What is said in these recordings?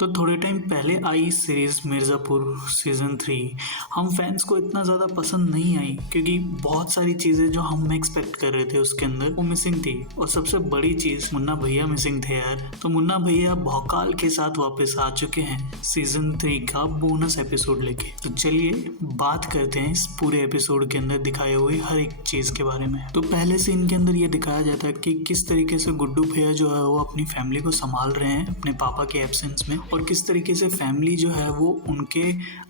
तो थोड़े टाइम पहले आई सीरीज मिर्ज़ापुर सीज़न 3 हम फैंस को इतना ज़्यादा पसंद नहीं आई क्योंकि बहुत सारी चीज़ें जो हम एक्सपेक्ट कर रहे थे उसके अंदर वो मिसिंग थी। और सबसे बड़ी चीज़ मुन्ना भैया मिसिंग थे यार। तो मुन्ना भैया भौकाल के साथ वापस आ चुके हैं सीज़न 3 का बोनस एपिसोड लेके। तो चलिए बात करते हैं इस पूरे एपिसोड के अंदर दिखाए हुए हर एक चीज़ के बारे में। तो पहले सीन के अंदर ये दिखाया जाता है कि किस तरीके से गुड्डू भैया जो है वो अपनी फैमिली को संभाल रहे हैं अपने पापा के एब्सेंस में, और किस तरीके से फैमिली जो है वो उनके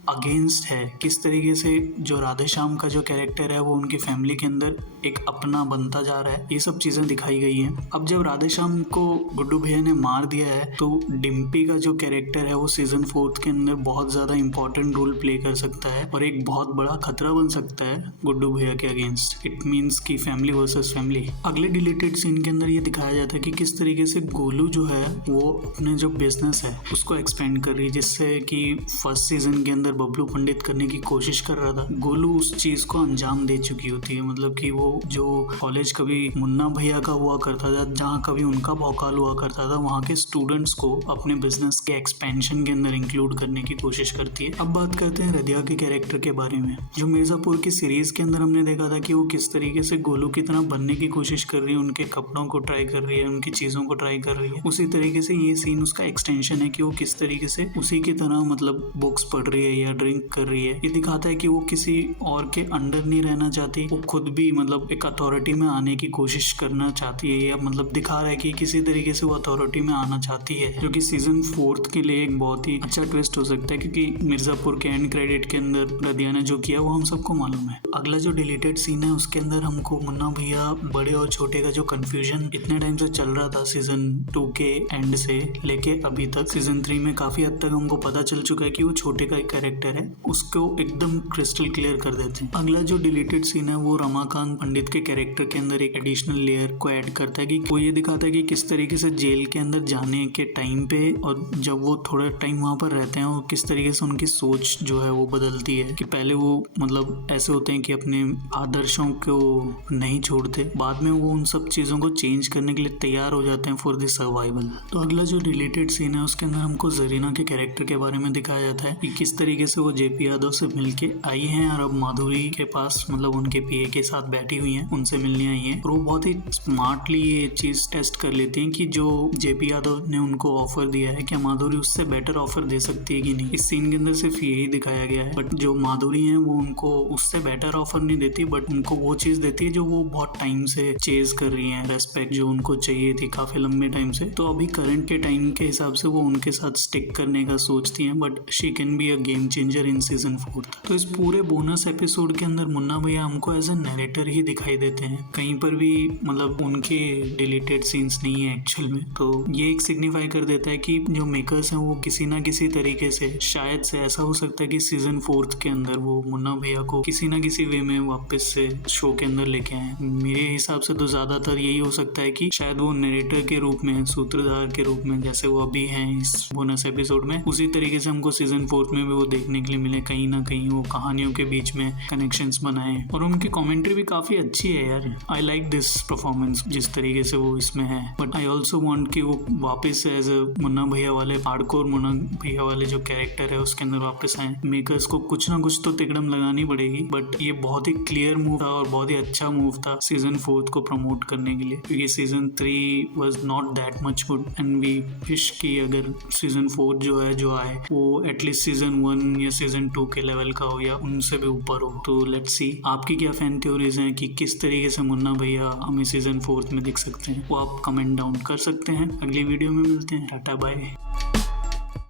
अगेंस्ट है। किस तरीके से जो राधेश्याम का जो कैरेक्टर है वो उनकी फैमिली के अंदर एक अपना बनता जा रहा है। ये सब चीज़ें दिखाई गई हैं। अब जब राधेश्याम को गुड्डू भैया ने मार दिया है तो डिम्पी का जो कैरेक्टर है वो सीजन 4 के अंदर बहुत ज़्यादा इंपॉर्टेंट रोल प्ले कर सकता है और एक बहुत बड़ा खतरा बन सकता है गुड्डू भैया के अगेंस्ट। इट मीन्स की फैमिली वर्सेस फैमिली। अगले डिलीटेड सीन के अंदर ये दिखाया जाता है कि किस तरीके से गोलू जो है वो अपने जो बिजनेस है उसको एक्सपेंड कर रही है, जिससे कि फर्स्ट सीजन के अंदर बबलू पंडित करने की कोशिश कर रहा था, गोलू उस चीज को अंजाम दे चुकी होती है। मतलब कि वो जो कॉलेज कभी मुन्ना भैया का हुआ करता था, जहाँ कभी उनका भौकाल हुआ करता था, वहाँ के स्टूडेंट्स को अपने बिजनेस के एक्सपेंशन के अंदर इंक्लूड करने की कोशिश करती है। अब बात करते हैं रदिया के कैरेक्टर के बारे में। जो मिर्जापुर की सीरीज के अंदर हमने देखा था कि वो किस तरीके से गोलू की तरह बनने की कोशिश कर रही है, उनके कपड़ों को ट्राई कर रही है, उनकी चीजों को ट्राई कर रही है। उसी तरीके से ये सीन उसका एक्सटेंशन है कि वो किस तरीके से उसी की तरह मतलब बुक्स पढ़ रही है या ड्रिंक कर रही है। ये दिखाता है कि वो किसी और के अंडर नहीं रहना चाहती, वो खुद भी मतलब एक अथॉरिटी में आने की कोशिश करना चाहती है, या मतलब दिखा रहा है कि किसी तरीके से वो अथॉरिटी में आना चाहती है, जो कि सीजन 4 के लिए एक बहुत ही अच्छा ट्विस्ट हो सकता है। क्योंकि मिर्जापुर के एंड क्रेडिट के अंदर रदिया ने जो किया वो हम सबको मालूम है। अगला जो डिलीटेड सीन है उसके अंदर हमको मुन्ना भैया बड़े और छोटे का जो कंफ्यूजन इतने टाइम से चल रहा था सीजन 2 के एंड से लेके अभी तक सीजन 3 में काफी हद तक हमको पता चल चुका है कि वो छोटे का एक कैरेक्टर है, उसको एकदम क्रिस्टल क्लियर कर देते हैं। अगला जो डिलीटेड सीन है वो रमाकांत पंडित के कैरेक्टर के अंदर एक एडिशनल लेयर को ऐड करता है कि वो ये दिखाता है कि किस तरीके से जेल के अंदर जाने के टाइम पे और जब वो थोड़ा टाइम वहां पर रहते हैं वो किस तरीके से उनकी सोच जो है वो बदलती है। कि पहले वो मतलब ऐसे होते हैं कि अपने आदर्शों को नहीं छोड़ते, बाद में वो उन सब चीजों को चेंज करने के लिए तैयार हो जाते हैं फॉर द सर्वाइवल। तो अगला जो रिलेटेड सीन है उसके अंदर हमको जरीना के कैरेक्टर के बारे में दिखाया जाता है कि किस तरीके से वो जेपी यादव से मिलके आई हैं और अब माधुरी के पास मतलब उनके पीए के साथ बैठी हुई हैं, उनसे मिलने आई हैं। और वो बहुत ही स्मार्टली ये चीज टेस्ट कर लेती हैं कि जो जेपी यादव ने उनको ऑफर दिया है क्या माधुरी उससे बेटर ऑफर दे सकती है कि नहीं। इस सीन के अंदर सिर्फ यही दिखाया गया है, बट जो माधुरी है वो उनको उससे बेटर ऑफर नहीं देती, बट उनको वो चीज देती है जो वो बहुत टाइम से चेज कर रही है, रेस्पेक्ट जो उनको चाहिए थी काफी लंबे टाइम से। तो अभी करंट के टाइम के हिसाब से वो उनके साथ स्टिक करने का सोचती हैं, but she can be a game changer in season 4। तो इस पूरे बोनस एपिसोड के अंदर मुन्ना भैया हमको एज ए नरेटर ही दिखाई देते हैं, कहीं पर भी मतलब उनके डिलीटेड सीन्स नहीं है एक्चुअल में। तो ये एक सिग्निफाई कर देता है कि जो मेकर्स हैं वो किसी ना किसी तरीके से शायद से ऐसा हो सकता है कि सीजन 4 के अंदर वो मुन्ना भैया को किसी ना किसी वे में वापस से शो के अंदर लेके आए। मेरे हिसाब से तो ज्यादातर यही हो सकता है कि शायद वो नरेटर के रूप में, सूत्रधार के रूप में, जैसे वो अभी हैं इस बोनस एपिसोड में, उसी तरीके से हमको सीजन 4 में भी वो देखने के लिए मिले। कहीं ना कहीं वो कहानियों के बीच में कनेक्शंस बनाए और उनकी कमेंट्री भी काफी अच्छी है यार। आई लाइक दिस परफॉर्मेंस जिस तरीके से वो इसमें है, बट आई ऑल्सो वांट कि वो वापस एज अ मुन्ना भैया वाले हार्डकोर मुन्ना भैया वाले जो कैरेक्टर है उसके अंदर वापस आए। मेकर्स को कुछ ना कुछ तो तिकड़म लगानी पड़ेगी, बट ये बहुत ही क्लियर मूव था और बहुत ही अच्छा मूव था सीजन 4 को प्रमोट करने के लिए, क्योंकि season 3 was not that much good and we wish कि अगर सीजन 4 जो है जो आए वो एटलीस्ट सीजन 1 या सीजन 2 के लेवल का हो या उनसे भी ऊपर हो। तो लेट्स सी आपकी क्या फैन थ्योरीज हैं कि किस तरीके से मुन्ना भैया हमें सीजन 4 में दिख सकते हैं, वो आप कमेंट डाउन कर सकते हैं। अगली वीडियो में मिलते हैं। Tata bye.